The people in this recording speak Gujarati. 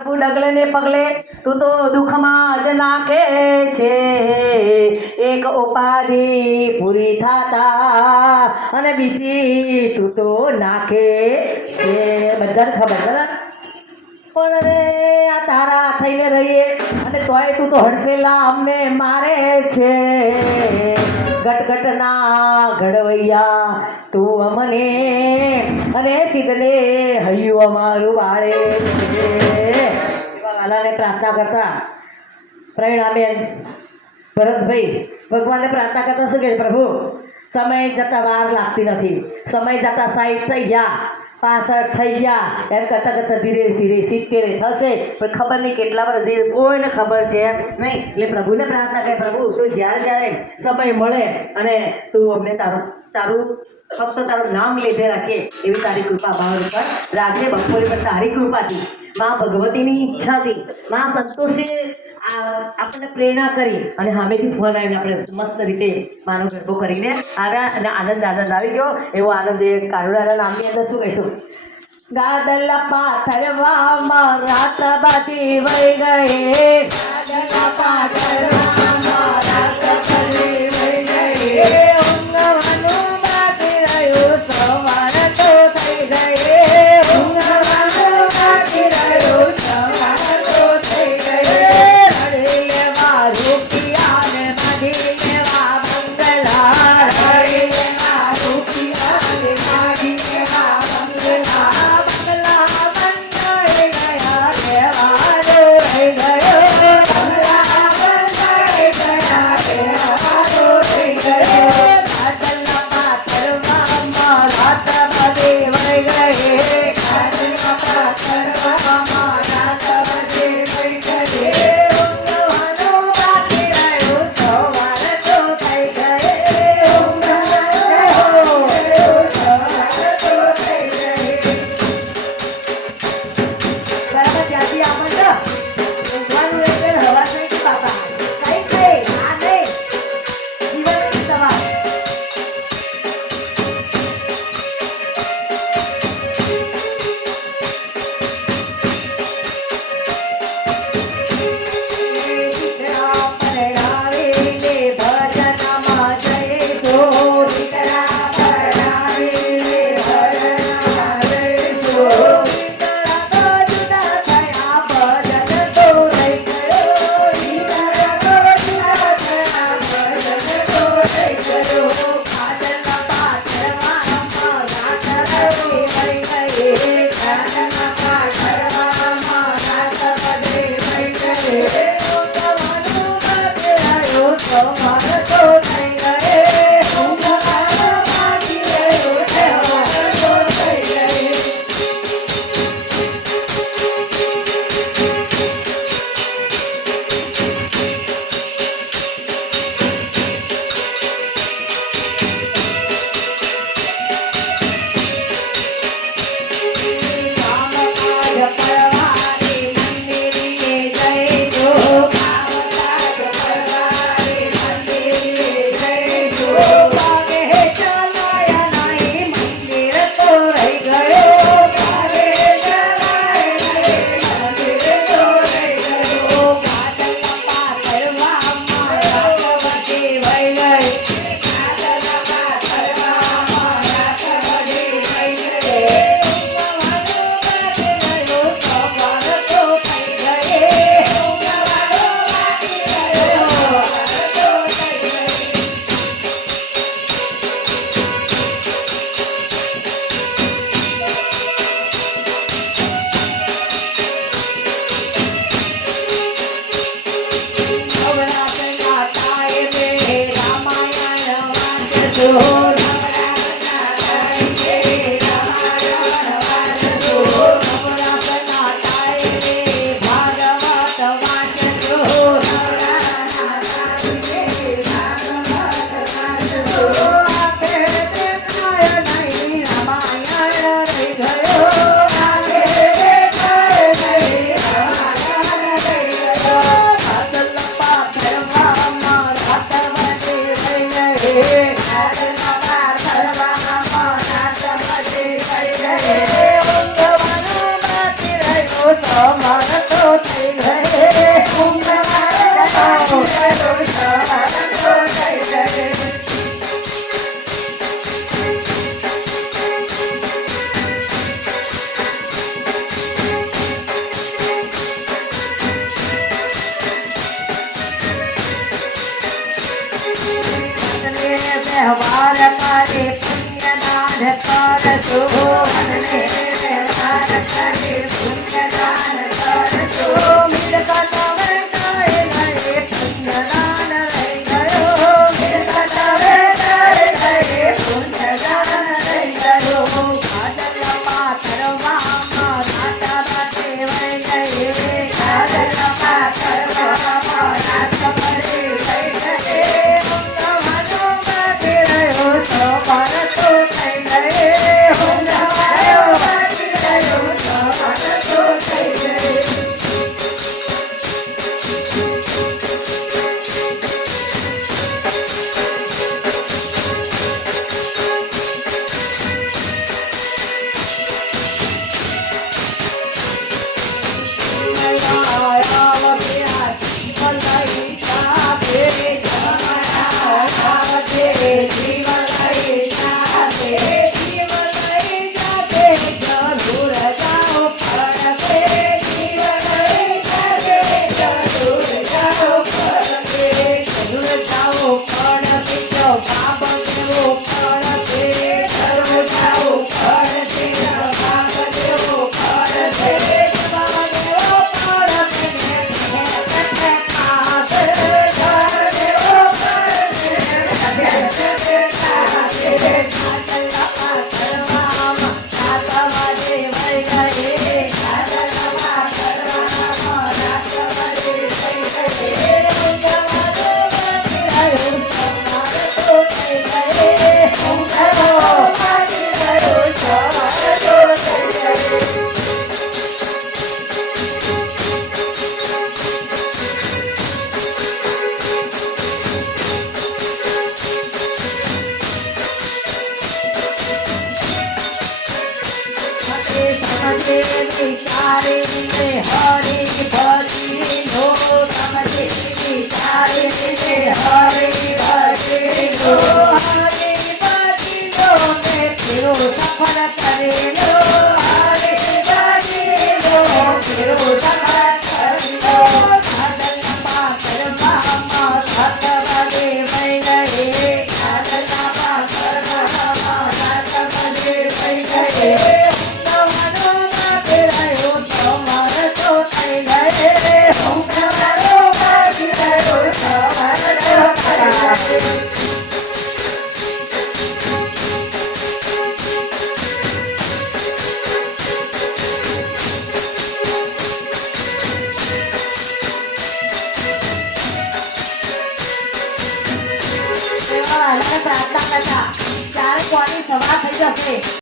ડગલે ને પગલે તું તો દુઃખમાં જ નાખે છે. એક ઉપાધિ પૂરી થતા અને બીજી તું તો નાખે છે. બધાને ખબર બરાબર. પણ રે આ તારા થઈને રહીએ અને તોય તું તો હડફેલા અમને મારે છે. ગટગટના ઘડવૈયા તું અમને અને સીધને હૈયું અમારું વાળે છે. વાલાને પ્રાર્થના કરતા પ્રેરણાબેન ભરતભાઈ ભગવાનને પ્રાર્થના કરતા શું કહે? પ્રભુ સમય જતાં વાર લાગતી નથી, સમય જતાં 60 થઈ ગયા, 65 થઈ ગયા, એમ કરતાં કરતાં ધીરે ધીરે 70 થશે, પણ ખબર નહીં કેટલા વર્ષ જે કોઈને ખબર છે નહીં. એટલે પ્રભુને પ્રાર્થના કરે, પ્રભુ તું જ્યારે જ્યારે સમય મળે અને તું અમને તારું ફક્ત તારું નામ લીધે રાખીએ એવી તારી કૃપા ભાવ ઉપર રાખજે. બપોરે પણ તારી કૃપાથી મા ભગવતીની ઈચ્છાથી મા સંતોષે આપણને પ્રેરણા કરી અને સામેથી ફોન આવીને આપણે મસ્ત રીતે માનો ગરબો કરીને આવ્યા અને આનંદ આવી ગયો. એવો આનંદ એ કાળુડાના નામની અંદર શું કહીશું? ગાદલા પાથરવામાં રાત બાજી વહી ગઈ, ગાદલા પાથરવામાં રાત બાજી વહી ગઈ, ઊંઘવાનું બાકી રહ્યું સવાર તો થઈ ગઈ, ઊંઘવાનું બાકી રહ્યું સવાર તો થઈ ગઈ. હરી લેવા રૂપિયા ને માગી લેવા બંગલા, હરી લેવા રૂપિયા ને માગી લેવા બંગલા, બંગલા બંધાઈ ગયા કહેવાનો રહી ગયો, બંગલા બંધાઈ ગયા કહેવાનો રહી ગયો. ગાદલા પાથરવામાં રાત બધી વહી ગઈ, ગાદલા પાથરવામાં રાત બધી વહી ગઈ, ઊંઘવાનું બાકી રહ્યું સવાર તો થઈ ગઈ, ઊંઘવાનું સવાર તો થઈ ગઈ. બરાબર ત્યાંથી આપણને ઊંઘવાનું એટલે હવા થઈ ગઈ બાપા, કઈ કઈ આ નહીં દિવસની સવાર. દીકરા પરણાવીને ભજનમાં જઈશું, દીકરા પરણાવીને ભજનમાં જઈશું. દીકરા તો જુદા થયા ભજન તો રહી ગયો, દીકરા તો જુદા થયા ભજન તો રહી ગયો. ગાદલા પાથરવામાં રાત બધી વહી ગઈ, ગાદલા પાથરવામાં રાત બધી વહી ગઈ, ઊંઘવાનું બાકી રહ્યું સવાર તો થઈ ગઈ, ઊંઘવાનું બાકી રહ્યું સવાર તો થઈ ગઈ. કામકાજ પરવારી મંદિરે જઈશું, કરે પુણ્યદાન કરજો વનને વ્યવહાર કરે પુણ્યદાન કરજો મિલકત વેચાય ગયે પુણ્યદાન રહી ગયો મિલકત વેચાય ગયે પુણ્યદાન રહી ગયો કાજલમાં તરવામાં રાતા વહી ગયે કાજલમાં તરવામાં રાત વહી ગયે ઊંઘવાનો બાકી રહ્યો સવાર તો થઈ ગયે ઊંઘવાનો બાકી રહ્યો સવાર તો થઈ ગયે પ્રાર્થના કરતા 4 વાગે સવાર થઈ જશે